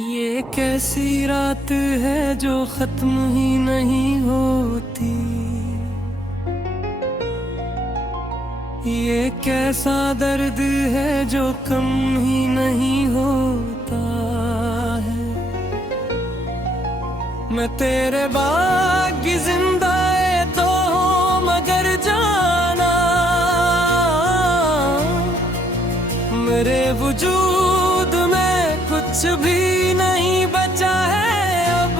ये कैसी रात है जो खत्म ही नहीं होती। ये कैसा दर्द है जो कम ही नहीं होता है। मैं तेरे बाकी जिंदा है तो हूँ मगर जाना मेरे वजूद में कुछ भी नहीं बचा है अब।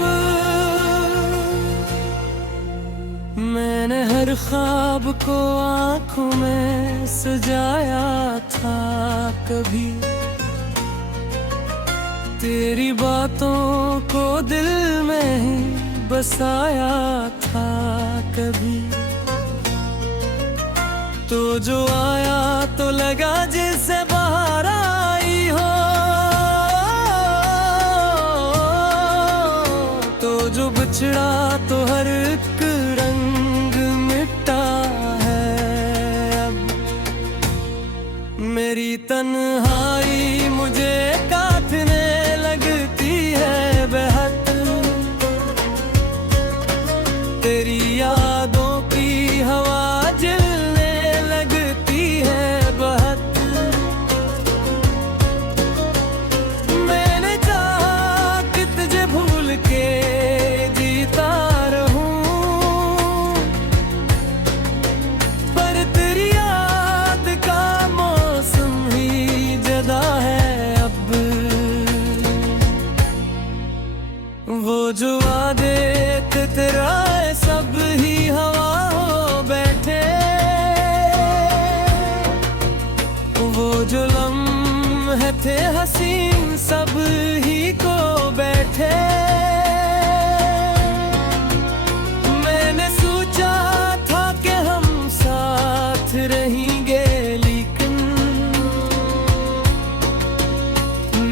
मैंने हर ख्वाब को आंखों में सजाया था कभी, तेरी बातों को दिल में ही बसाया था कभी। तो जो आया तो लगा जैसे बाहर आई हो, तो जो बिछड़ा तो हर एक रंग मिटा है अब। मेरी तन्हाई मुझे काटने लगती है बेहद, तेरी यादों की हवा जलने लगती है बहुत। मैंने चाहा कि तुझे भूल के जीता रहूं, पर तेरी याद का मौसम ही जुदा है अब। वो जो वादे थे तेरा सब ही हवा हो बैठे, वो जो लम्हे थे हसीन सब ही को बैठे। मैंने सोचा था कि हम साथ रहेंगे, लेकिन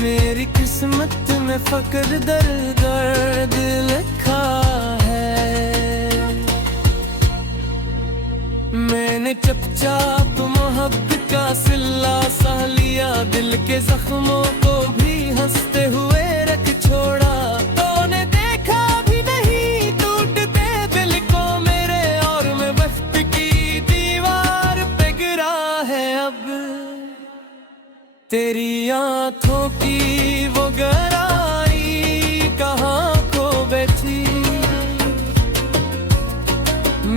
मेरी किस्मत में फकर दर्द दर्द लिखा है। मैंने चुपचाप मोहब्बत का सिला सा लिया, दिल के जख्मों को भी हंसते हुए रख छोड़ा। तूने देखा भी नहीं टूटते दिल को मेरे, और मैं वक्त की दीवार पे गिरा है अब। तेरी आंखों की वो गहराई कहाँ खो बैठी,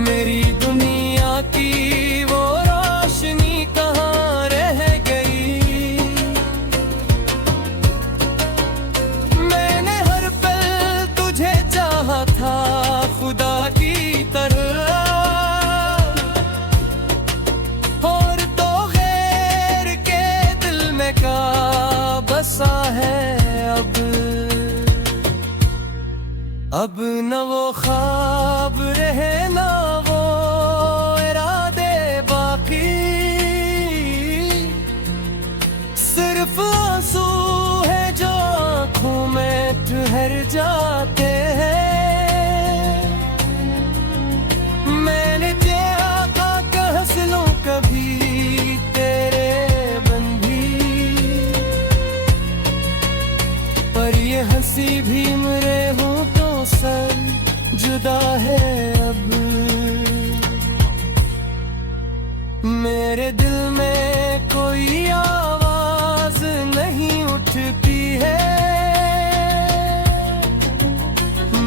मेरी दुनिया की वो रोशनी कहाँ रह गई। मैंने हर पल तुझे चाहा था खुदा की तरह, और तो गैर के दिल में का बसा है अब न वो ख्वाब रहे ना वो इरादे बाकी, सिर्फ आंसू है जो आँखों में ठहर जाते हैं। मैंने चाहा कि हंस लूं कभी तेरे बंदी, पर ये हंसी भी मेरे हूँ तो सर जुदा है अब। मेरे दिल में कोई आवाज नहीं उठती है,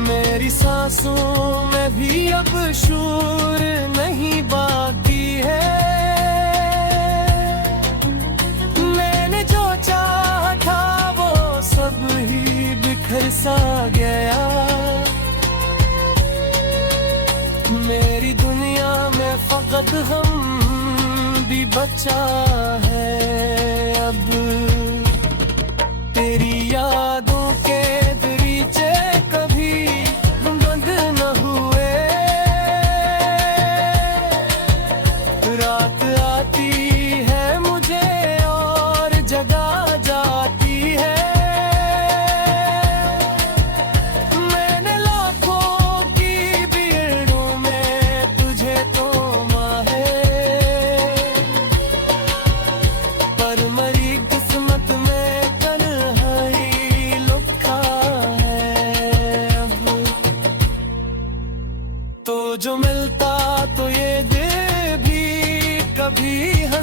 मेरी सांसों में भी अब शूर नहीं बाकी है। मैंने जो चाहा था वो सब ही बिखर सा गया, मेरी दुनिया में फकत हम भी बचा है अब। तेरी यादों के दरीचे कभी बंद न हुए, रात आती है मुझे और जगा जाती है। मैंने लाखों की भीड़ों में तुझे तो माहे,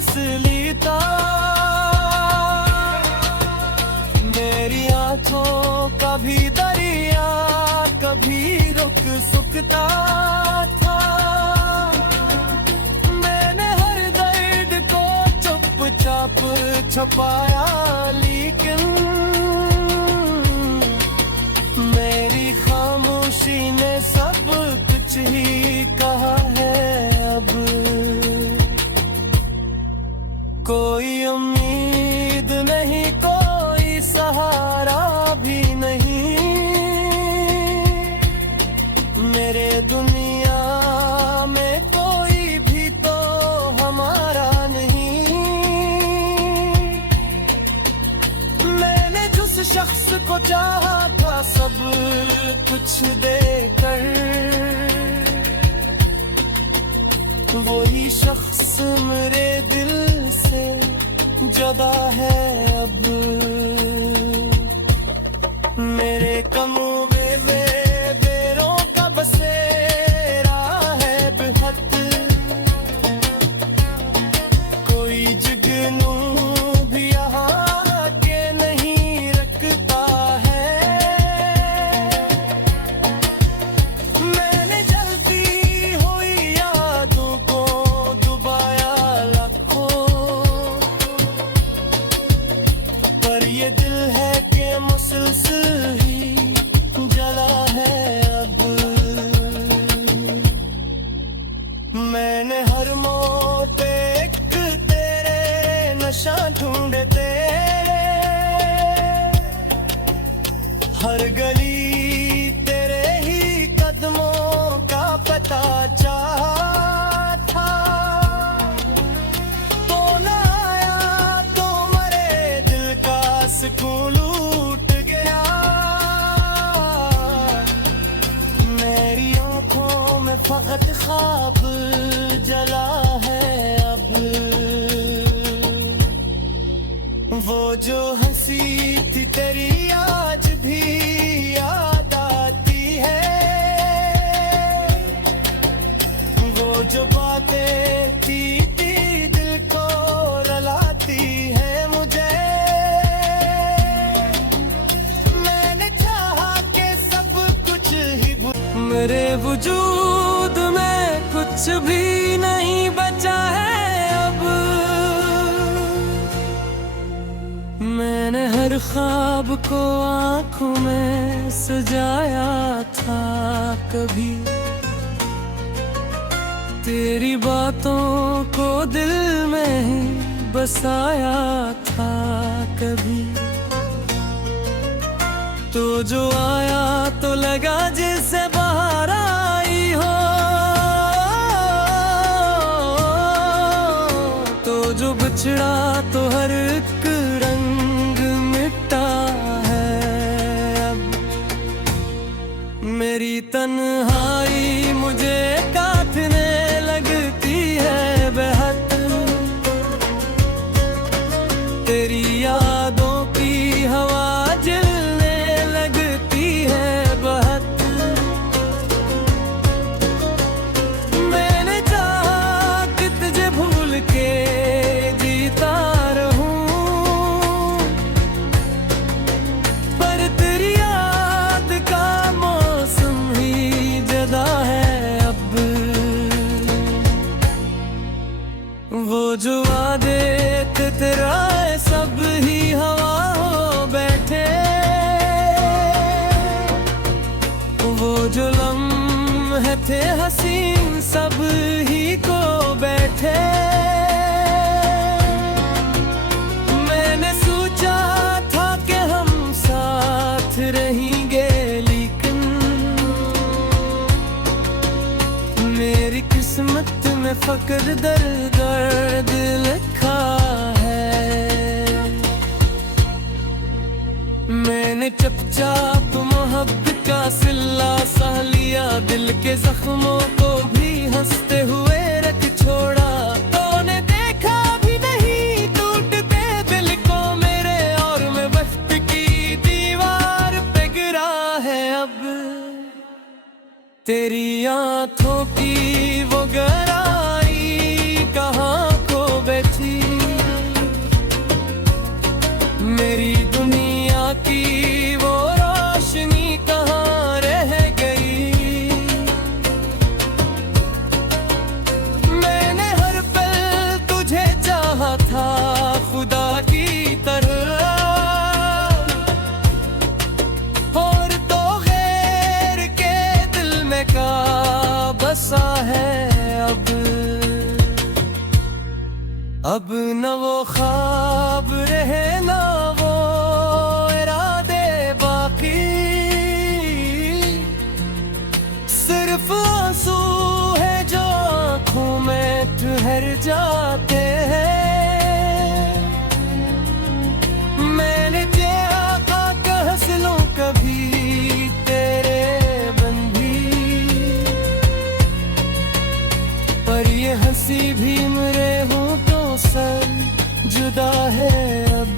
असली था। मेरी आंखों का भी दरिया कभी रुक सकता था। मैंने हर दर्द को चुपचाप छुपाया, लेकिन मेरी खामोशी ने सब कुछ ही कहा है। अब कोई उम्मीद नहीं, कोई सहारा भी नहीं, मेरे दुनिया में कोई भी तो हमारा नहीं। मैंने जिस शख्स को चाहा था सब कुछ देकर, वही शख्स मेरे दिल से जुदा है अब। मेरे कमरे में बेरों का बसेरा है बेहद, कोई जुगनू भी यहाँ के नहीं रखता है। मैंने जलती हुई यादों को डुबाया लाखों, पर ये दिल है कि मुसलसल ही जला है अब। मैंने हर मौत एक तेरे नशा ढूंढते, हर गली तेरे ही कदमों का पता चाहा था। तो न आया तो मरे दिल का सुकून लूट गया। मेरी आंखों में फकत ख्वाब जला है अब। वो जो हंसी थी तेरी आज भी याद आती है, वो जो बातें थी दिल को रुलाती है मुझे। मैंने चाहा कि सब कुछ ही मेरे वजूद में कुछ भी नहीं बचा है अब। मैंने हर ख्वाब को आंखों में सजाया था कभी, तेरी बातों को दिल में ही बसाया था कभी। तो जो आया तो लगा जैसे बाहर आई हो, तो जो बिछड़ा तो हर एक रंग मिटा है अब। मेरी तन्हाई मुझे काटने लगती है बेहद, तेरी यादों की हवा जलने लगती है बहुत। मैंने चाहा कि तुझे भूल के जीता रहूं, पर तेरी याद का मौसम ही जुदा है अब। वो जो वादे थे तेरा सब ही हवा हो बैठे, वो जो लम्हे थे हसीन सब ही को बैठे। मैंने सोचा था कि हम साथ रहेंगे, लेकिन मेरी किस्मत में फकर दर्द लिखा है। मैंने चुपचाप मोहब्बत का सिला सह लिया, दिल के जख्मों को भी हंसते हुए रख छोड़ा। तो ने देखा भी नहीं टूटते दिल को मेरे, और मैं वक्त की दीवार पे गिरा है अब। तेरी आंखों की वो गहराई कहाँ खो बैठी, ख्वाब रहे ना वो इरादे बाकी, सिर्फ आंसू है जो आंखों में ठहर जाते हैं। मैंने चाहा कि हंस लूं कभी तेरे बंदी, पर ये हंसी भी मेरे हूँ तो सर जुदा है अब।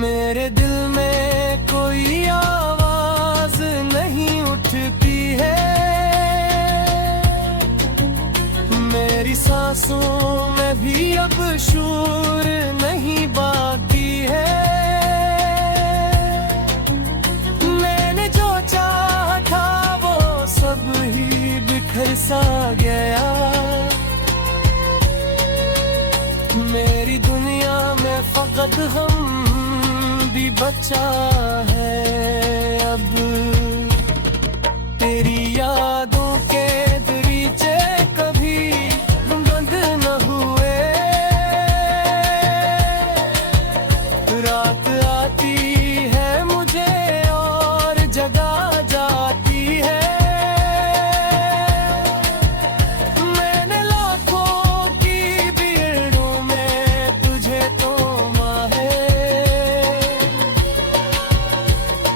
मेरे दिल में कोई आवाज नहीं उठती है, मेरी सांसों में भी अब शूर नहीं बाकी है। मैंने जो चाहा था वो सब ही बिखर सा गया, मेरी दुनिया में फकत हम भी बचा है अब। तेरी यादों के दरीचे कभी बंद न हुए, रात आती है मुझे और जगा जाती है। मैंने लाखों की भीड़ों में तुझे तोमा है,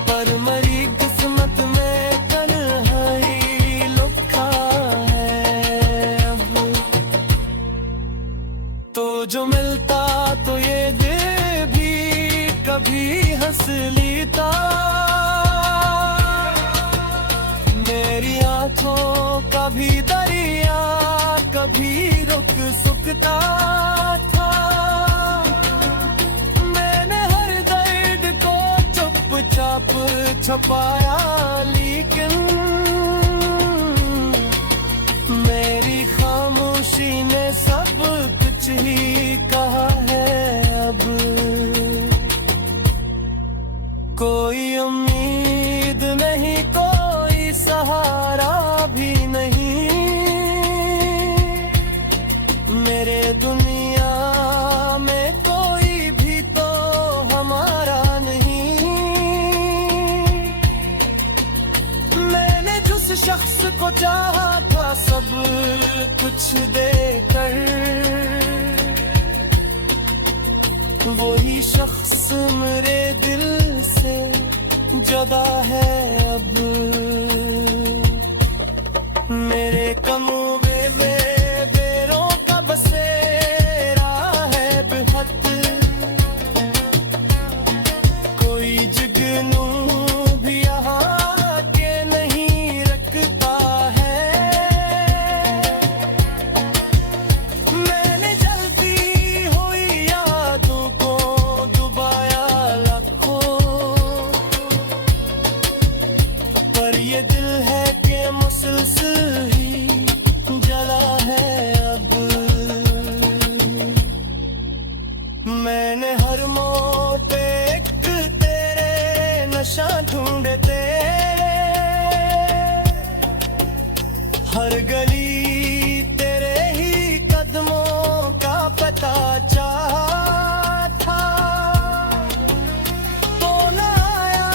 पर मरी किस्मत में तन्हाई लुका है अब। तो जो मिलता तो ये दिल भी कभी हंस लेता, मेरी आंखों का भी दरिया कभी रुक सुकता था। मैंने हर दर्द को चुपचाप छुपाया, लेकिन मेरी खामोशी ने सब कुछ ही कहा है अब। कोई उम्मीद नहीं, कोई सहारा भी नहीं, मेरे दुनिया में कोई भी तो हमारा नहीं। मैंने जिस शख्स को चाहा था सब कुछ देकर, वही शख्स मेरे दिल से जुदा है अब। मेरे कमों में बेरों का बसेरा है बेहद, कोई जुगनू भी यहाँ के नहीं रखता है। मैंने जलती हुई यादों को डुबाया लाखों, पर ये दिल है कि मुसलसल ही जला है अब। मैंने हर मोड़ पे एक तेरे नशा ढूंढे थे, हर गली तेरे ही कदमों का पता चाहा था। तो न आया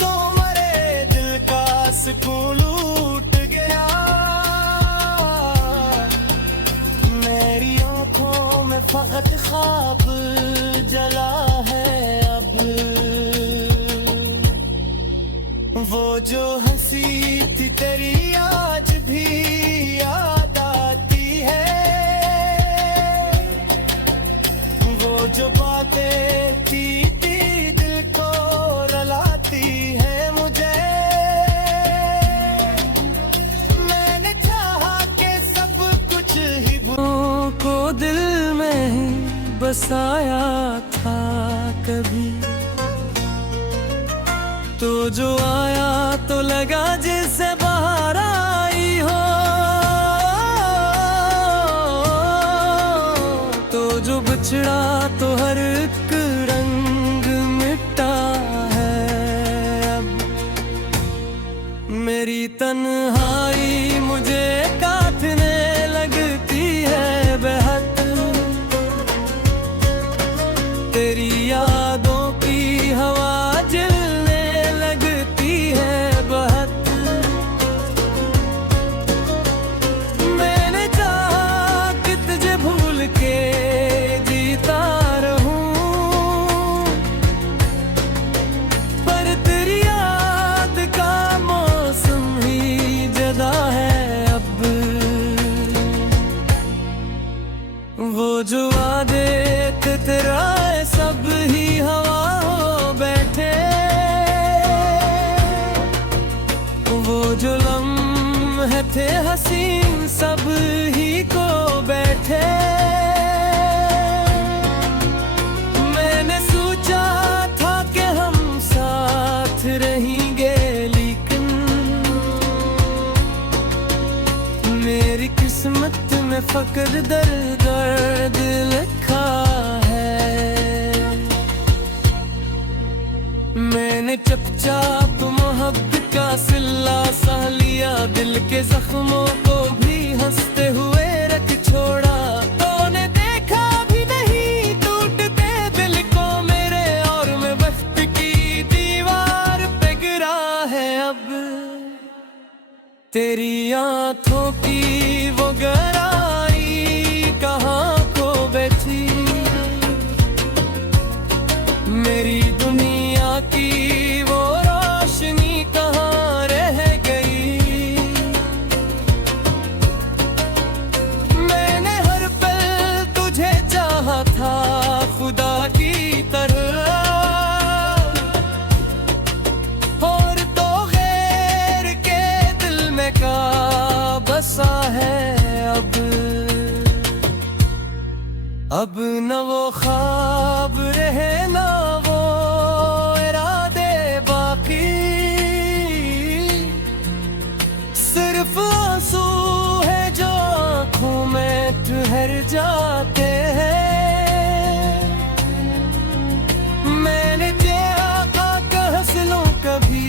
तो मरे दिल का सुकून लूट गया, मेरी आंखों में फकत ख्वाब जला है अब। वो जो हंसी थी तेरी आज भी याद आती है, वो जो बातें थी दिल को रुलाती है मुझे। मैंने चाहा कि सब कुछ ही को दिल में ही बसाया था कभी, तो जो आया तो लगा जैसे बाहर आई हो, तो जो बिछड़ा तो हर एक रंग मिटा है अब। मेरी तन्हाई मुझे काटने लगती है। वो जो वादे थे तेरा सब ही हवा हो बैठे, वो जो लम्हे थे हसीन सब ही को बैठे। मैंने सोचा था कि हम साथ रहेंगे, लेकिन मेरी किस्मत में फकर दर्द लिखा है। मैंने चुपचाप मोहब्बत का सिला सा लिया, दिल के जख्मों को भी हंसते हुए रख छोड़ा। तूने देखा भी नहीं टूटते दिल को मेरे, और मैं वक्त की दीवार पे गिरा है अब। तेरी आंखों की वो गहराई कहाँ खो बैठी, मेरी दुनिया की वो रोशनी कहाँ रह गई। मैंने हर पल तुझे चाहा था खुदा की तरह, और तो गैर के दिल में का बसा है अब न वो ख्वाब रहे ना वो इरादे बाकी, सिर्फ आंसू है जो आंखों में ठहर जाते हैं। मैंने चाहा कि हंस लूं कभी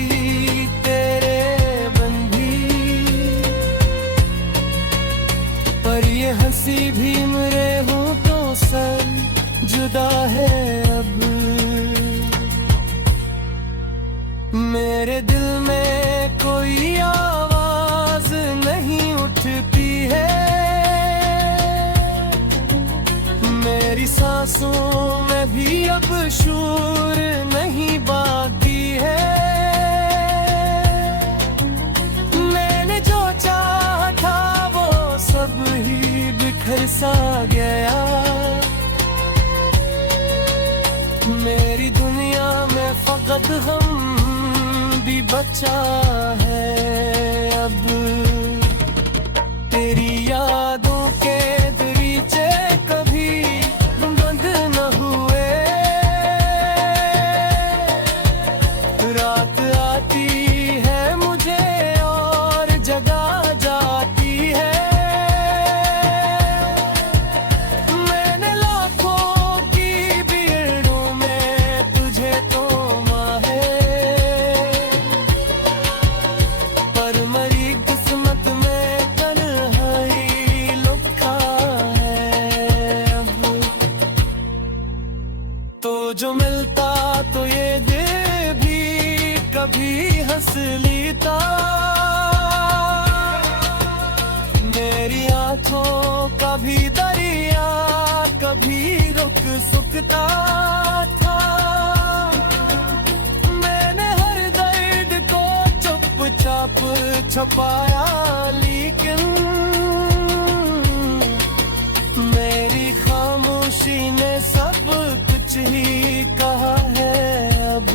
तेरे बंदी, पर ये हंसी भी मेरे हूँ सर जुदा है अब। मेरे दिल में कोई आवाज नहीं उठती है, मेरी सांसों में भी अब शूर नहीं बाकी है। मैंने जो चाहा था वो सब ही बिखर सा गया, मेरी दुनिया में फकत हम भी बचा है अब। तेरी यादों के दरीचे कभी बंद न हुए, रात आती है मुझे और जगा जाती है। तो जो मिलता तो ये दिल भी कभी हंस लेता, मेरी आंखों का भी दरिया कभी रुक सकता था। मैंने हर दर्द को चुपचाप छुपाया, लेकिन मेरी खामोशी ने सब कुछ ही कहा है अब।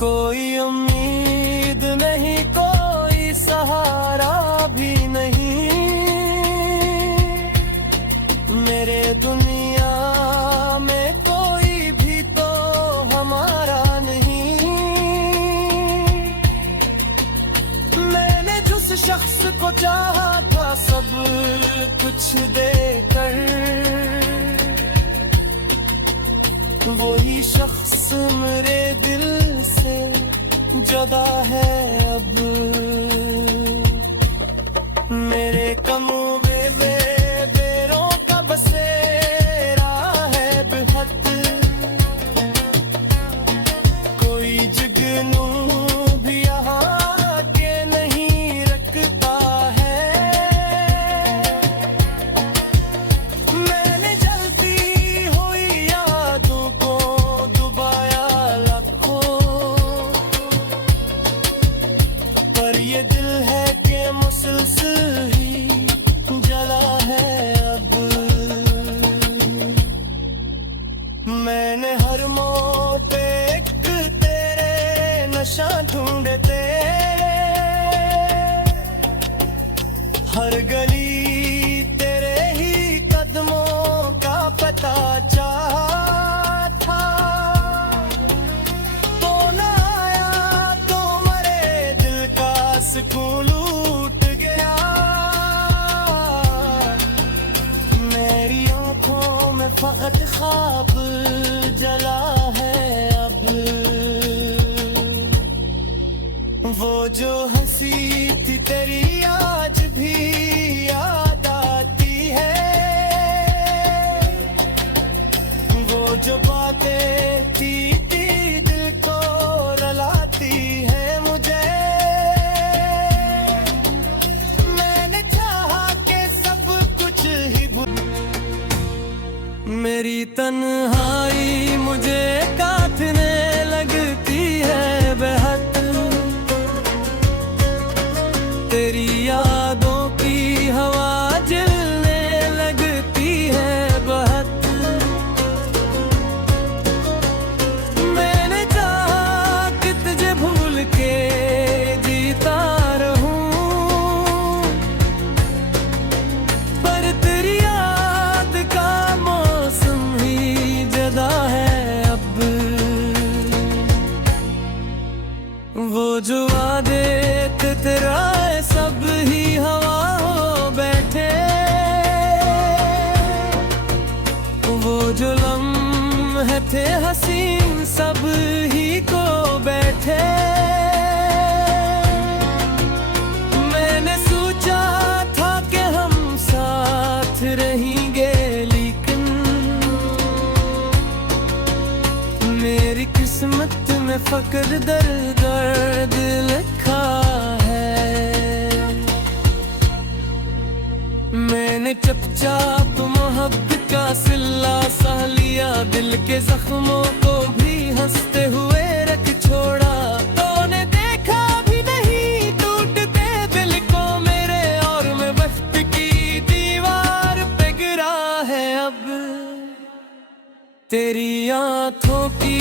कोई उम्मीद नहीं, कोई सहारा भी नहीं, मेरे दुनिया में कोई भी तो हमारा नहीं। मैंने जिस शख्स को चाहा था सब कुछ देकर, वही शख्स मेरे दिल से जुदा है अब। मेरे कमों में बेरों का बसेरा है बेहद, कोई जुगनू भी यहाँ के नहीं रखता है। मैंने जलती हुई यादों को डुबाया लाखों, पर ये दिल है कि मुसलसल ही चाहा था, तो न आया तो मरे दिल का सुकून लूट गया। मेरी आंखों में फकत ख्वाब जला है अब, वो जो हंसी थी तेरी आज भी याद आती है, वो जो बातें थी दिल को रुलाती है मुझे। मैंने चाहा कि सब कुछ ही मेरी तन्हाई मुझे काटने लगती है बेहद, तेरी यादों की हवा जलने लगती है बहुत। मैंने चाहा कि तुझे भूल के जीता रहूं, पर तेरी याद का मौसम ही जुदा है अब। वो जो वादे थे तेरा सब ही हवा हो बैठे, वो जो लम्हे थे हसीन सब ही को बैठे। मैंने सोचा था कि हम साथ रहेंगे, लेकिन मेरी किस्मत में फकर दर्द दर्द लिखा है। मैंने चुपचाप मोहब्बत का सिला सह लिया, दिल के जख्मों को भी हंसते हुए रख छोड़ा। तूने देखा भी नहीं टूटते दिल को मेरे, और मैं वक्त की दीवार पे गिरा है अब। तेरी आंखों की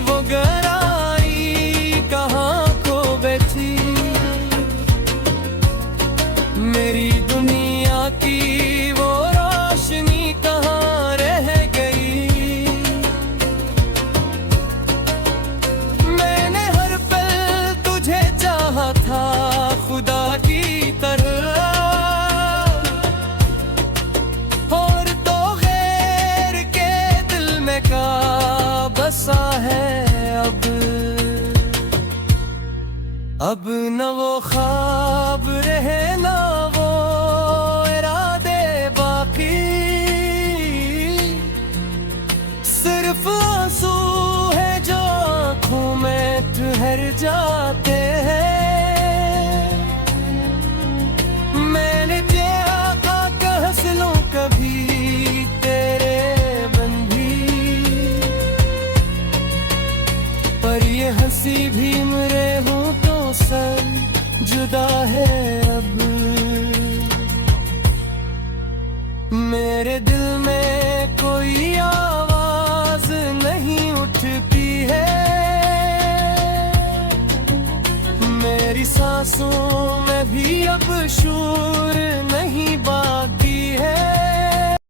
वो गहराई कहाँ खो बैठी, मेरी दुनिया की वो रोशनी कहाँ रह गई। मैंने हर पल तुझे चाहा था खुदा की तरह, और तो गैर के दिल में का बसा है अब न वो ख्वाब रहे ना वो इरादे बाकी, सिर्फ आंसू है जो आंखों में ठहर जाते हैं। मैंने चाहा कि हंस लूं कभी तेरे बंदी, पर ये हंसी भी मेरे हूँ तो सर जुदा है अब। मेरे दिल में कोई आवाज नहीं उठती है, मेरी सांसों में भी अब शोर